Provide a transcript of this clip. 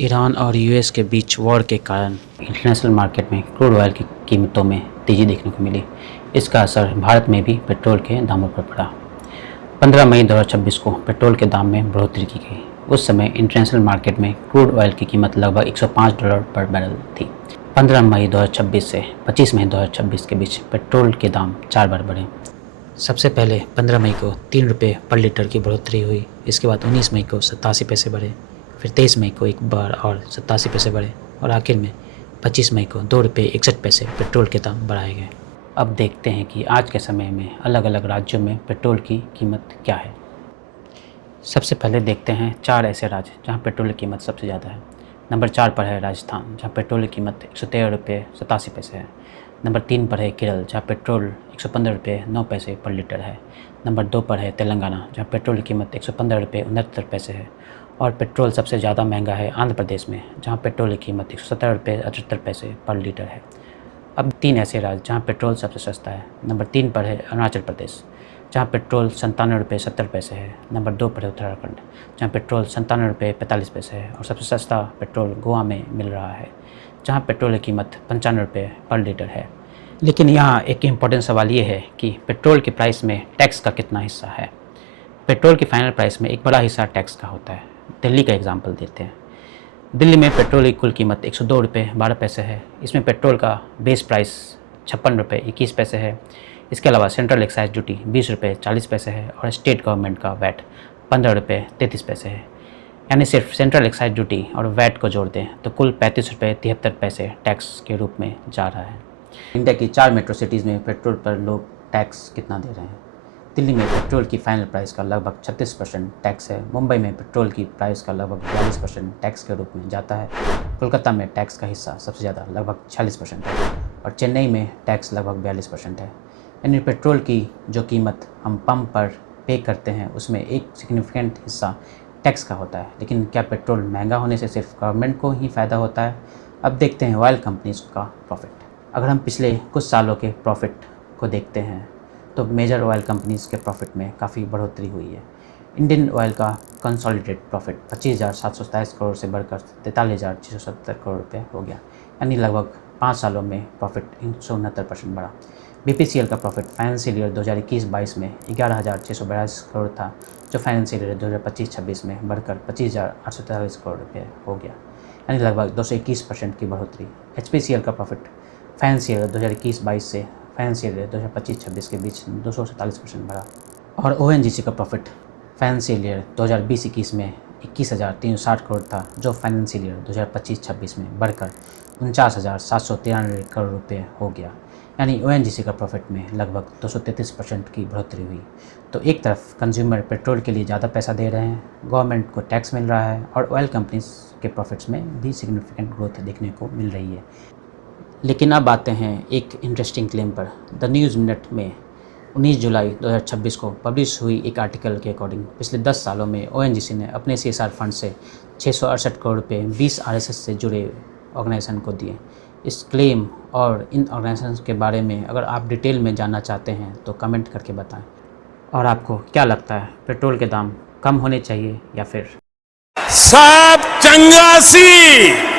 Iran और US के बीच war के कारण इंटरनेशनल मार्केट में क्रूड ऑयल की कीमतों में तेज़ी देखने को मिली। इसका असर भारत में भी पेट्रोल के दामों पर पड़ा। 15 मई 2026 को पेट्रोल के दाम में बढ़ोतरी की गई। उस समय इंटरनेशनल मार्केट में क्रूड ऑयल की कीमत लगभग $105 पर बैरल थी। 15 मई 2026 से 25 मई 2026 के बीच पेट्रोल के दाम 4 बार बढ़े। सबसे पहले 15 मई को ₹3 पर लीटर की बढ़ोतरी हुई। इसके बाद 19 मई को 87 पैसे बढ़े, फिर 23 मई को एक बार और 87 पैसे बढ़े और आखिर में 25 मई को ₹2.61 पेट्रोल के दाम बढ़ाए गए। अब देखते हैं कि आज के समय में अलग अलग राज्यों में पेट्रोल की कीमत क्या है। सबसे पहले देखते हैं 4 ऐसे राज्य जहां पेट्रोल की कीमत सबसे ज़्यादा है। नंबर 4 पर है राजस्थान, जहां पेट्रोल की कीमत ₹113.87 है। नंबर 3 पर है केरल, जहां पेट्रोल ₹115.09 पर लीटर है। नंबर 2 पर है तेलंगाना, जहां पेट्रोल की कीमत ₹115.69 है। और पेट्रोल सबसे ज़्यादा महंगा है आंध्र प्रदेश में, जहां पेट्रोल की कीमत ₹117.78 पर लीटर है। अब 3 ऐसे राज्य जहां पेट्रोल सबसे सस्ता है। नंबर 3 पर है अरुणाचल प्रदेश, जहां पेट्रोल ₹97.70 है। नंबर 2 पर है उत्तराखंड, जहां पेट्रोल ₹97.45 है। और सबसे सस्ता पेट्रोल गोवा में मिल रहा है, जहां पेट्रोल की कीमत ₹95 पर लीटर है। लेकिन यहाँ एक इम्पॉर्टेंट सवाल ये है कि पेट्रोल के प्राइस में टैक्स का कितना हिस्सा है। पेट्रोल की फाइनल प्राइस में एक बड़ा हिस्सा टैक्स का होता है। दिल्ली का एग्जाम्पल देते हैं। दिल्ली में पेट्रोल की कुल कीमत ₹102.12 है। इसमें पेट्रोल का बेस प्राइस ₹56.21 है। इसके अलावा सेंट्रल एक्साइज ड्यूटी ₹20.40 है और स्टेट गवर्नमेंट का वैट ₹15.33 है। यानी सिर्फ सेंट्रल एक्साइज ड्यूटी और वैट को जोड़ दें तो कुल ₹35.73 टैक्स के रूप में जा रहा है। इंडिया की 4 मेट्रो सिटीज़ में पेट्रोल पर लोग टैक्स कितना दे रहे हैं। दिल्ली में पेट्रोल की फाइनल प्राइस का लगभग 36% टैक्स है। मुंबई में पेट्रोल की प्राइस का लगभग 42% टैक्स के रूप में जाता है। कोलकाता में टैक्स का हिस्सा सबसे ज़्यादा लगभग 46% है और चेन्नई में टैक्स लगभग 42% है। यानी पेट्रोल की जो कीमत हम पंप पर पे करते हैं उसमें एक सिग्निफिकेंट हिस्सा टैक्स का होता है। लेकिन क्या पेट्रोल महंगा होने से सिर्फ गवर्नमेंट को ही फ़ायदा होता है? अब देखते हैं ऑयल कंपनीज़ का प्रॉफिट। अगर हम पिछले कुछ सालों के प्रॉफिट को देखते हैं तो मेजर ऑयल कंपनीज़ के प्रॉफिट में काफ़ी बढ़ोतरी हुई है। इंडियन ऑयल का कंसोलिडेटेड प्रॉफिट 25,727 करोड़ से बढ़कर 43,670 करोड़ रुपये हो गया। यानी लगभग 5 सालों में प्रॉफिट 169% बढ़ा। बीपीसीएल का प्रॉफिट फाइनेंशियल ईयर 2021-22 में 11,642 करोड़ था, जो फाइनेंशियल ईयर 2025-26 में बढ़कर 25,843 करोड़ रुपये हो गया। यानी लगभग 221% की बढ़ोतरी। एचपीसीएल का प्रॉफिट फाइनेंशियल ईयर 2021-22 से फाइनेंशियल ईयर 2025-26 के बीच 247% बढ़ा। और ओएनजीसी का प्रॉफिट फाइनेंशियल ईयर 2020-21 में 21,360 करोड़ था, जो फाइनेंशियल ईयर 2025-26 में बढ़कर 49,793 करोड़ रुपये हो गया। यानी ओएनजीसी का प्रॉफिट में लगभग 233% की बढ़ोतरी हुई। तो एक तरफ कंज्यूमर पेट्रोल के लिए ज़्यादा पैसा दे रहे हैं, गवर्नमेंट को टैक्स मिल रहा है और ऑयल कंपनीज के प्रॉफिट्स में भी सिग्निफिकेंट ग्रोथ देखने को मिल रही है। लेकिन अब आते हैं एक इंटरेस्टिं68 क्लेम पर। द न्यूज़ मिनट में 19 जुलाई 2026 को पब्लिश हुई एक आर्टिकल के अकॉर्डिंग पिछले 10 सालों में ओएनजीसी ने अपने सीएसआर फंड से 668 करोड़ रुपये 20 आरएसएस से जुड़े ऑर्गेनाइजेशन को दिए। इस क्लेम और इन ऑर्गेनाइजेशन के बारे में अगर आप डिटेल में जानना चाहते हैं तो कमेंट करके बताएं। और आपको क्या लगता है, पेट्रोल के दाम कम होने चाहिए या फिर? साहब चंगासी